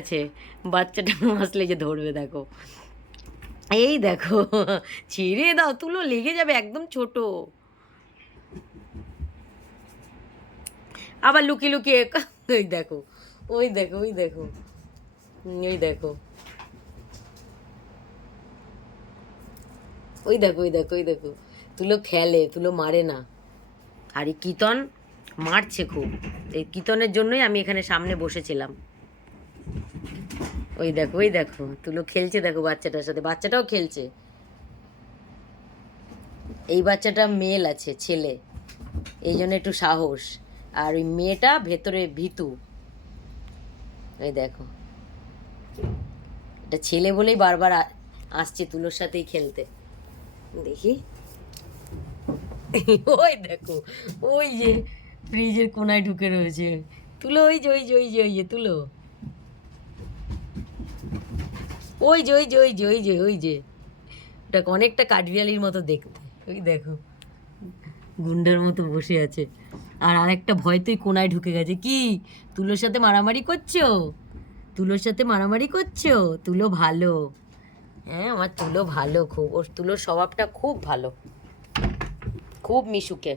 আছে বাচ্চাটা আসলে যে ধরবে দেখো, এই দেখো, ছেড়ে দাও, তুলো লেগে যাবে, একদম ছোট। আবার লুকিয়ে লুকিয়ে ওই দেখো, ওই দেখো, ওই দেখো, ওই দেখো, ওই দেখো, ওই দেখো, ওই দেখো, তুলো খেলে, তুলো মারে না। আর এই কীর্তন মারছে খুব, এই কীর্তনের জন্যই আমি এখানে সামনে বসেছিলাম। ওই দেখো, ওই দেখো, তুলো খেলছে দেখো বাচ্চাটার সাথে, বাচ্চাটাও খেলছে। এই বাচ্চাটা মেল আছে, ছেলে, এই জন্য একটু সাহস। আর ওই মেয়েটা ভেতরে ভীতু। ওই দেখো, এটা ছেলে বলেই বারবার আসছে তুলোর সাথেই খেলতে। দেখি, ওই দেখো, ওই যে ফ্রিজের কোনায় ঢুকে রয়েছে তুলো, ওই যে, ওই যে, ওই যে, ওই যে তুলো, ওই যে, ওই যে, ওই যে, ওই যে, ওই যে, ওটা অনেকটা কাঠবিড়ালির মতো দেখতে। ওই দেখো, গুন্ডার মতো বসে আছে। আর আরেকটা ভয়তেই কোনায় ঢুকে গেছে। কি, তুলোর সাথে মারামারি করছো? তুলোর সাথে মারামারি করছো? তুলো ভালো। হ্যাঁ, আমার তুলো ভালো খুব, ওর তুলোর স্বভাবটা খুব ভালো, খুব মিশুকে।